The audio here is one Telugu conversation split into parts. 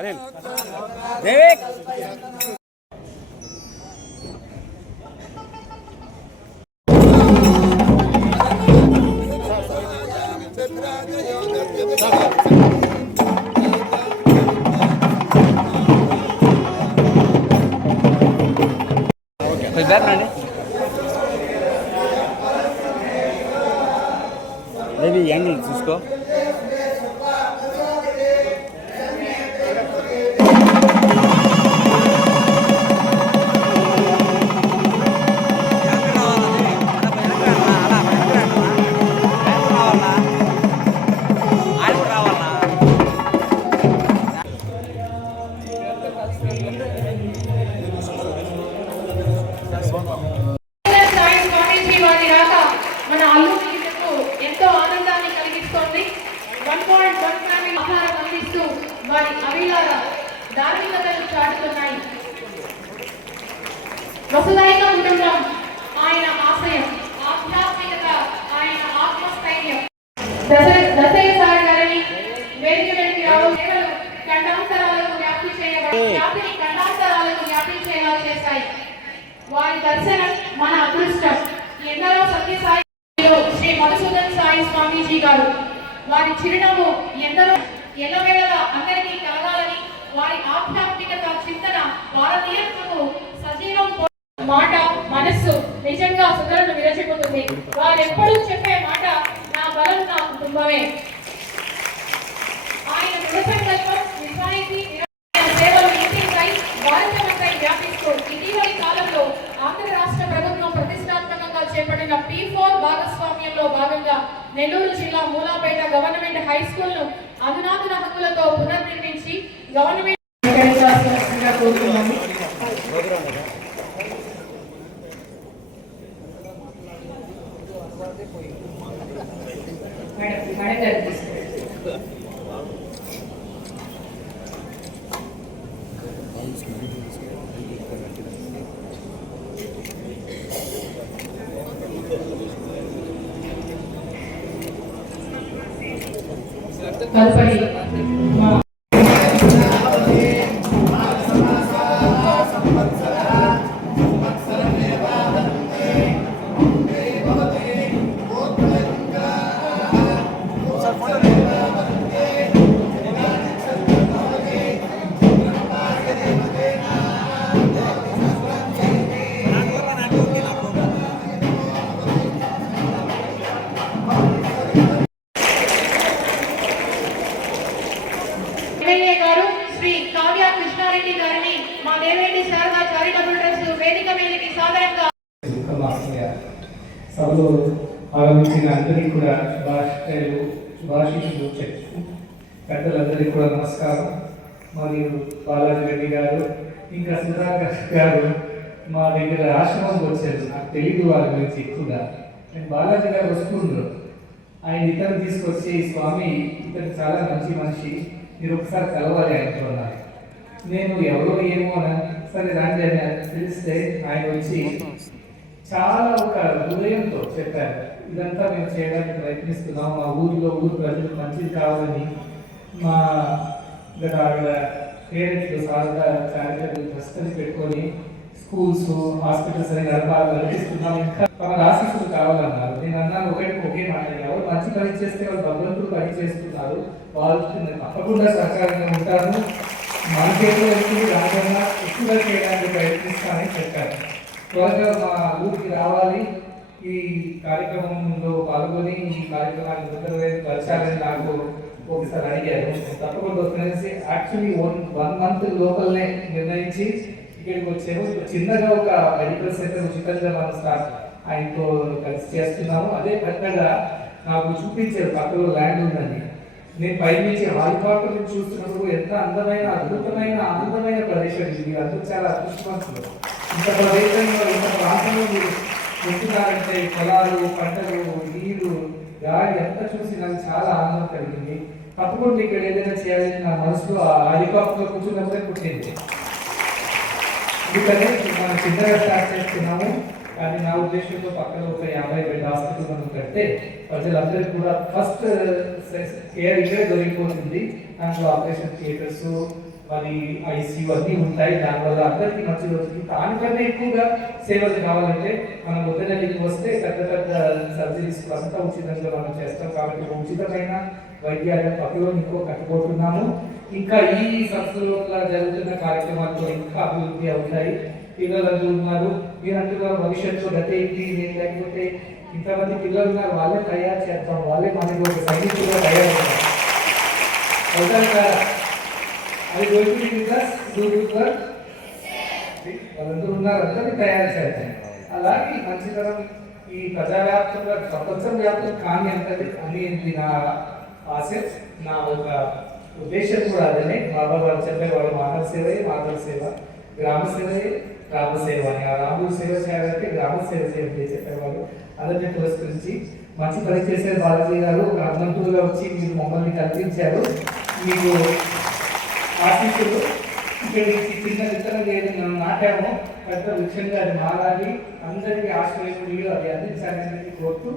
అనిల్ దేవిక్ కొంచెం బ్యాక్ రండి దేవి యాంగిల్ చూసుకో వారి అవిలార ధార్మికతను చాటుతున్నాయి. వసుదైక కుటుంబం ఆయన ఆశయం ఆధ్యాత్మికత ఆయన ఆత్మస్థైర్యం. దశ సార్ గారిని వేదిక మీదకి ఖండాంతరాలకు వ్యాప్తి చేయబడి వ్యాధిని ఖండాంతరాలకు వ్యాపించేలా చేశాయి. వారి దర్శనం మన అదృష్టం. ఎందరో సత్యసాయి శ్రీ మధుసూదన్ సాయి స్వామీజీ గారు. వారి చిరునవ్వు ఎందరో ఎల్లవేళలా అందరికీ కలగాలని వారి ఆధ్యాత్మికత చింతన భారతీయత్వకు సజీవం మాట మనస్సు నిజంగా సుధరను విరచిపోతుంది. వారెప్పుడూ చెప్పే మాట నా బలం నా కుటుంబమే. నెల్లూరు జిల్లా మూలాపేట గవర్నమెంట్ హై స్కూల్ను అధునాతన హక్కులతో పునర్నిర్మించి గవర్నమెంట్ స్వీకరించాల్సిందిగా కోరుతున్నాము తదుపరి చారిటబుల్ ట్రస్ట్ వేదిక మీదకి సభలో ఆగమించిన అందరికీ కూడా భాషలు శుభాశీషులు చర్చ పెద్దలందరికీ కూడా నమస్కారం. మరియు బాలాజీ రెడ్డి గారు ఇంకా సుధాకర్ గారు మా దగ్గర ఆశ్రమం వచ్చారు. నాకు తెలియదు వారి గురించి ఎక్కువగా. నేను బాలాజీ గారు వస్తుండ్రు. ఆయన ఇతను తీసుకొచ్చి స్వామి ఇతను చాలా మంచి మనిషి. మీరు ఒకసారి కలవాలి ఆయనతో నేను ఎవరో ఏమో అని సరే రండి అని పిలిస్తే ఆయన వచ్చి చాలా ఒక హృదయంతో చెప్పారు. ఇదంతా మేము చేయడానికి ప్రయత్నిస్తున్నాం. మా ఊరిలో ఊరు ప్రజలు మంచిది కావాలని మా ఇక్కడ ఆవిడ పేరెంట్స్ సార్గా చారిటబుల్ ట్రస్ట్ని పెట్టుకొని స్కూల్స్ హాస్పిటల్స్ అని నడపాలి నడిపిస్తున్నాం. ఇంకా తమ ఆశీస్సులు కావాలన్నారు. నేను అన్నాను ఒకటి ఒకే మాట్లాడారు మంచి పని చేస్తే వాళ్ళు భగవంతుడు పని చేస్తున్నారు. వాళ్ళు తప్పకుండా సహకారంగా ఉంటాను మన చేతిలో ఎక్కువ రాకుండా ఎక్కువగా చేయడానికి ప్రయత్నిస్తానని చెప్పారు. త్వరగా మా ఊరికి రావాలి. ఈ కార్యక్రమంలో పాల్గొని ఈ కార్యక్రమాన్ని ముందరపరచాలని నాకు ఒకసారి అడిగారు. తప్పకుండా వస్తున్నది యాక్చువల్లీ వన్ వన్ మంత్ లోపలనే నిర్ణయించి ఇక్కడికి వచ్చాము. చిన్నగా ఒక మెడికల్ సెంటర్ ఉచితంగా మనం స్టార్ట్ ఆయనతో కలిసి చేస్తున్నాము. అదే పెద్దగా నాకు చూపించారు. పక్కలో ల్యాండ్ ఉందని. నేను పైనుంచి హాలిపాటు నుంచి చూస్తున్నప్పుడు ఎంత అందమైన అద్భుతమైన అందమైన ప్రదేశం ఇది. అందరూ చాలా అదృష్టవంతులు. ఇంత ప్రదేశంలో ఇంత ప్రాంతంలో మీరు ఉంటున్నారంటే పొలాలు పంటలు నీరు గాలి ఎంత చూసి నాకు చాలా ఆనందం కలిగింది. తప్పకుండా ఇక్కడ ఏదైనా చేయాలని నా మనసులో ఆ హెలికాప్టర్లో కూర్చున్నప్పుడే పుట్టింది. ఎందుకంటే మనం చిన్నగా స్టార్ట్ చేస్తున్నాము. కానీ నా ఉద్దేశంతో పక్కన ఒక యాభై వేల హాస్పిటల్ మనం కడితే ప్రజలందరికీ కూడా ఫస్ట్ కేర్ ఇక్కడే దొరికిపోతుంది. దాంట్లో ఆపరేషన్ థియేటర్స్ మరి ఐసీయూ అన్నీ ఉంటాయి. దానివల్ల అందరికీ మంచి రోజుకి దానికన్నా ఎక్కువగా సేవలు కావాలంటే మనం ఉదయకి వస్తే పెద్ద పెద్ద సర్జరీస్ అంతా ఉచితంగా మనం చేస్తాం. కాబట్టి ఉచితమైన వైద్యాలయం పక్కలో ఇంకో కట్టుకుంటున్నాము ఇంకా ఈ సంస్థలో జరుగుతున్న కార్యక్రమాలు ఇంకా అభివృద్ధి అవుతాయి. పిల్లలు ఉన్నారు. మీరు అంటున్నారు భవిష్యత్తులో గత ఏంటి లేకపోతే ఇంతమంది పిల్లలు ఉన్నారు వాళ్ళే తయారు చేస్తాం వాళ్ళే మనకి ఒక సైనికులుగా తయారవుతారు అవుతారు కదా అది going to plus do good work వాళ్ళందరూ ఉన్నారు అందరినీ తయారు చేస్తాం అలాగే మంచితనం ఈ ప్రజావ్యాప్తంగా ప్రపంచం వ్యాప్తం కానీ అంతది అని ఇది నా ఆశ నా ఒక ఉద్దేశం కూడా అదే బాబా గారు చెప్పేవాడు మానవ సేవే మానవ సేవ గ్రామ సేవే గ్రామ సేవ అని ఆ రాముడు సేవ చేయాలంటే గ్రామ సేవ చేయాలి చెప్పేవాడు అందరినీ పురస్కరించి మంచి పని చేసే బాలాజీ గారు. ఒక హనుమంతుడుగా వచ్చి మీరు మమ్మల్ని కల్పించారు. మీకు ఆశీస్సులు. ఇక్కడ నుంచి చిన్న విత్తనం లేదు మనం నాటాము. పెద్ద వృక్షంగా అది మారాలి అందరికీ ఆశ్రయకుడిగా అది అందించాలని కోరుతూ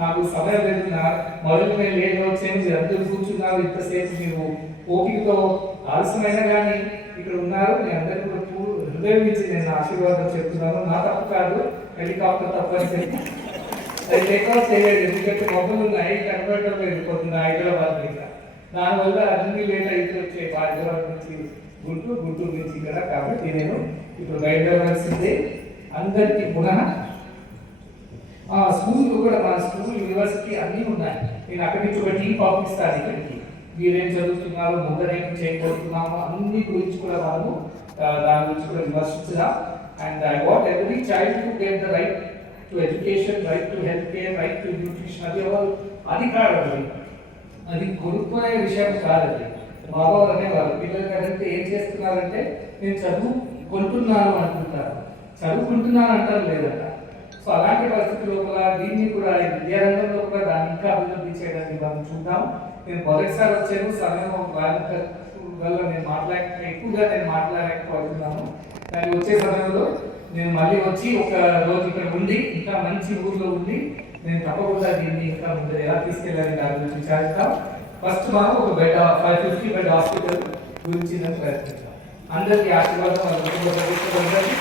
నాకు సమయం లేదు నా మొదలు నేను లేట్ వచ్చాను మీరు అందరూ కూర్చున్నారు. ఇంతసేపు మీరు ఓపికతో ఆలస్యమైనా కానీ ఇక్కడ ఉన్నారు. మీ అందరికీ కూడా హృదయం నుంచి నేను ఆశీర్వాదం చెప్తున్నాను. నా తప్పు కాదు. హెలికాప్టర్ తప్పని అని చెప్పి అది లేకపోతే ఎందుకంటే మొబైల్ ఉన్నాయి కనబడటం వెళ్ళిపోతుంది హైదరాబాద్ మీద దానివల్ల అన్ని లేట్ అయితే వచ్చే హైదరాబాద్ నుంచి గుంటూరు గుంటూరు నుంచి ఇక్కడ. కాబట్టి నేను ఇప్పుడు బయలుదేరాల్సిందే. అందరికీ పునః ఆ స్కూల్ కూడా మన స్కూల్ యూనివర్సిటీ అన్నీ ఉన్నాయి. నేను అక్కడి నుంచి ఒక టీం పంపిస్తాను ఇక్కడికి. మీరేం చదువుతున్నారు ముందరేం చేయబోతున్నాము అన్ని గురించి కూడా మనము దాని గురించి కూడా విమర్శించుదాం and I want every child to get the right to education right to health care right to nutrition అది ఎవరు? అది కాదు అది అది కొనుక్కునే విషయం కాదు అది. బాబా అనేవారు పిల్లలకి అడిగితే ఏం చేస్తున్నారంటే నేను చదువు కొంటున్నాను అంటుంటారు. చదువుకుంటున్నాను అంటారు లేదట. సో అలాంటి పరిస్థితి లోపల దీన్ని కూడా విద్యారంగంలో కూడా దాన్ని ఇంకా అభివృద్ధి చేయడానికి మనం చూద్దాం. నేను మొదటిసారి వచ్చాను సమయం వాళ్ళ వల్ల నేను మాట్లాడ ఎక్కువగా నేను మాట్లాడలేకపోతున్నాను. కానీ వచ్చే సమయంలో నేను మళ్ళీ వచ్చి ఒక రోజు ఇక్కడ ఉండి ఇంకా మంచి ఊర్లో ఉండి నేను తప్పకుండా దీన్ని ఇంకా ముందు ఎలా తీసుకెళ్ళాలి దాని గురించి విచారిస్తాం. ఫస్ట్ మనం ఒక bed five fifty bed hospital గురించి నేను ప్రయత్నిస్తాం. అందరికీ ఆశీర్వాదం వాళ్ళ కుటుంబ సభ్యులందరికీ